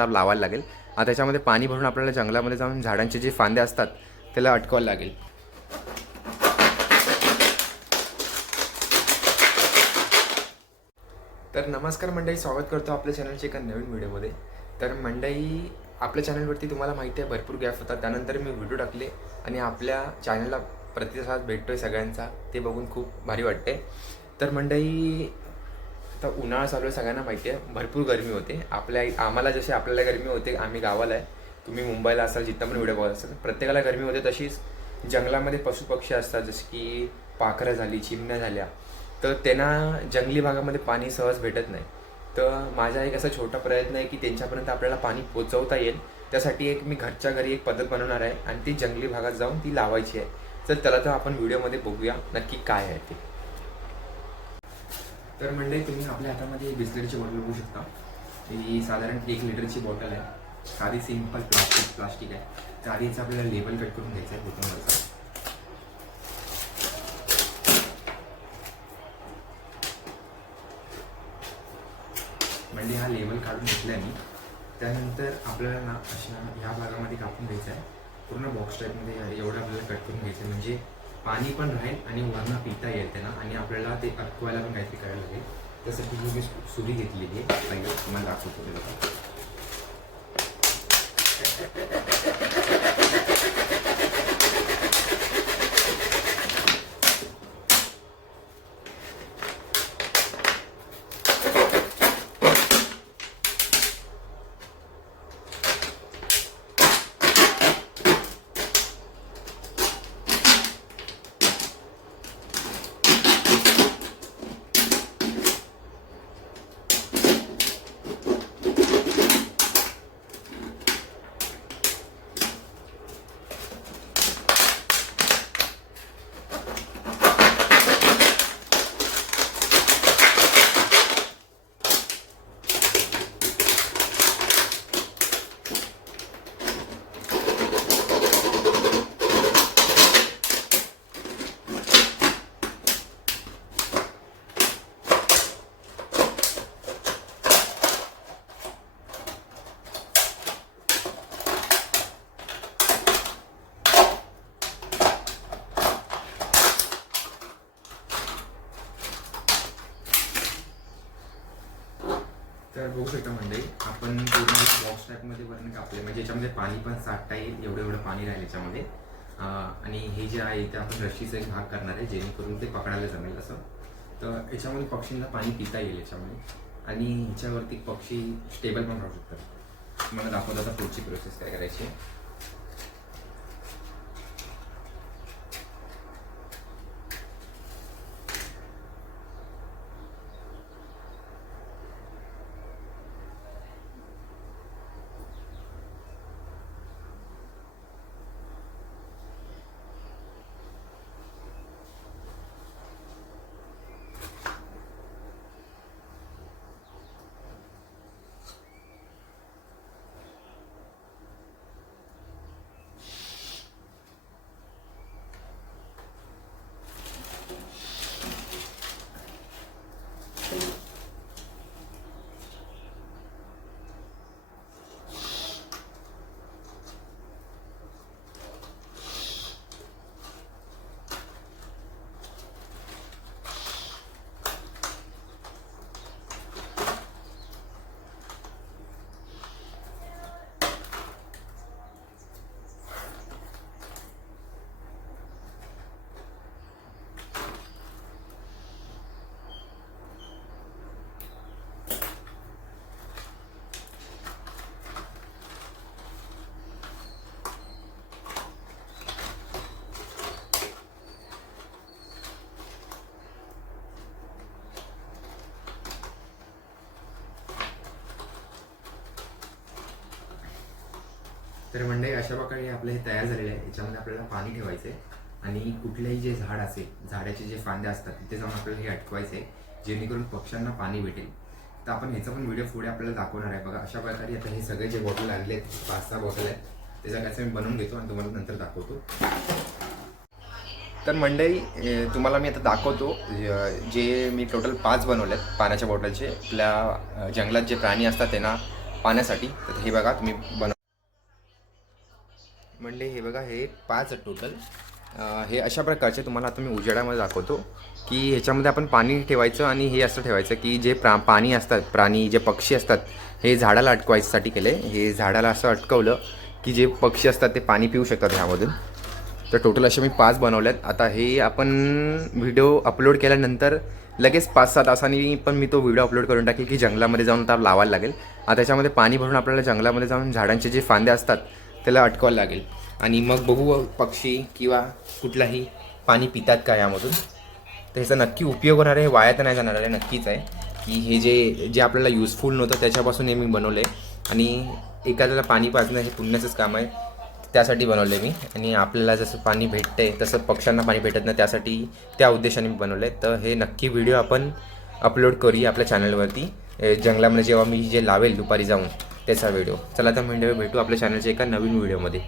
त्याच्यानंतर लावायला लागेल. आता त्याच्यामध्ये पाणी भरून आपल्याला जंगलामध्ये जाऊन झाडांचे जे फांदे असतात त्याला अटकवायला लागेल. तर नमस्कार मंडळी, स्वागत करतो आपल्या चॅनलच्या एका नवीन व्हिडिओमध्ये. तर मंडळी, आपल्या चॅनलवरती तुम्हाला माहिती आहे भरपूर गॅप होता, त्यानंतर मी व्हिडिओ टाकले आणि आपल्या चॅनलला प्रतिसाद भेटतो आहे सगळ्यांचा, ते बघून खूप भारी वाटते. तर मंडळी, आता उन्हाळा चालू आहे, सगळ्यांना माहिती आहे भरपूर गरमी होते. आम्हाला जशी आपल्याला गरमी होते, आम्ही गावाला आहे, तुम्ही मुंबईला असाल, जिथं पण व्हिडिओ बघत असाल, प्रत्येकाला गरमी होते. तशीच जंगलामध्ये पशुपक्षी असतात, जसे की पाखरं झाली, चिमण्या झाल्या, तर त्यांना जंगली भागामध्ये पाणी सहज भेटत नाही. तर माझा एक असा छोटा प्रयत्न आहे की त्यांच्यापर्यंत आपल्याला पाणी पोचवता येईल. त्यासाठी मी घरच्या घरी एक पद्धत बनवणार आहे आणि ती जंगली भागात जाऊन ती लावायची आहे. तर त्याला तर आपण व्हिडिओमध्ये बघूया नक्की काय आहे ते. तर मंडळी, तुम्ही आपल्या हातामध्ये बिस्लरीची बॉटल बघू शकता. ही साधारण 1 लिटरची बॉटल आहे. साधी सिंपल प्लास्टिक आहे. तर आधी याचं आपल्याला लेबल कट करून घ्यायचं आहे बॉटलवरचा. म्हणजे हा लेबल काढून घेतला आहे मी. त्यानंतर आपल्याला ना अशा ह्या भागामध्ये कापून घ्यायचं आहे. पूर्ण बॉक्स टाईपमध्ये एवढं आपल्याला कट करून घ्यायचं आहे, म्हणजे पाणी पण राहील आणि वरनं पिता येईल त्यांना, आणि आपल्याला ते अटकवायला पण काहीतरी करायला लागेल. त्यासाठी मी सुरी घेतलेली आहे, पहिलं तुम्हाला दाखवतो ते. तर बघू शकता मंडळी, आपण पूर्ण बॉक्स टाईपमध्ये वरनं कापले, म्हणजे याच्यामध्ये पाणी पण साठता येईल, एवढं पाणी राहील याच्यामध्ये. आणि हे जे आहे ते आपण रशीचा एक भाग करणार आहे, जेणेकरून ते पकडायला जमेल असं. तर याच्यामध्ये पक्षींना पाणी पिता येईल याच्यामध्ये, आणि ह्याच्यावरती पक्षी स्टेबल पण राहू शकतात. मला दाखवतो आता पुढची प्रोसेस काय करायची आहे. तर मंडळी, अशा प्रकारे आपलं हे तयार झालेलं आहे. याच्यामध्ये आपल्याला पाणी ठेवायचं आहे आणि कुठल्याही जे झाड असेल, झाडाचे जे फांदे असतात तिथे जाऊन आपल्याला हे अटकवायचं आहे, जेणेकरून पक्ष्यांना पाणी भेटेल. तर आपण ह्याचा पण व्हिडिओ पुढे आपल्याला दाखवणार आहे. बघा, अशा प्रकारे आता हे सगळे जे बॉटल आणले आहेत, 5-6 बॉटल आहेत, त्याचा कसं मी बनवून घेतो आणि तुम्हाला नंतर दाखवतो. तर मंडळी, तुम्हाला मी आता दाखवतो जे मी टोटल 5 बनवले आहेत पाण्याच्या बॉटलचे. आपल्या जंगलात जे प्राणी असतात त्यांना पाण्यासाठी. तर हे बघा तुम्ही म्हणले हे बघा हे 5 टोटल. हे अशा प्रकारचे तुम्हाला आता मी उजेडामध्ये दाखवतो की ह्याच्यामध्ये आपण पाणी ठेवायचं आणि हे असं ठेवायचं की जे पाणी असतात, प्राणी जे पक्षी असतात हे झाडाला अटकवायसाठी केले. हे झाडाला असं अटकवलं की जे पक्षी असतात ते पाणी पिऊ शकतात ह्यामधून. तर टोटल असे मी 5 बनवल्यात. आता हे आपण व्हिडिओ अपलोड केल्यानंतर लगेच 5-6 तासांनी पण मी तो व्हिडिओ अपलोड करून टाकेल की जंगलामध्ये जाऊन आता लावायला लागेल. आता त्याच्यामध्ये पाणी भरून आपल्याला जंगलामध्ये जाऊन झाडांचे जे फांदे असतात त्याला अटकवायला लागेल आणि मग बघू पक्षी किंवा कुठलाही पाणी पितात का यामधून. तर ह्याचा नक्की उपयोग होणार आहे, वाया तर नाही जाणार आहे, नक्कीच आहे की हे जे आपल्याला युजफुल नव्हतं त्याच्यापासून हे मी बनवलं आहे. आणि एखाद्याला पाणी पाजणं हे पुण्याचंच काम आहे, त्यासाठी बनवलं आहे मी. आणि आपल्याला जसं पाणी भेटतं आहे तसं पक्ष्यांना पाणी भेटत नाही, त्यासाठी त्या उद्देशाने मी बनवलं आहे. तर हे नक्की व्हिडिओ आपण अपलोड करूया आपल्या चॅनलवरती जंगलामध्ये जेव्हा मी जे लावेल दुपारी जाऊन त्याचा व्हिडिओ. चला तर भेटू आपल्या चॅनलच्या एका नवीन व्हिडिओमध्ये.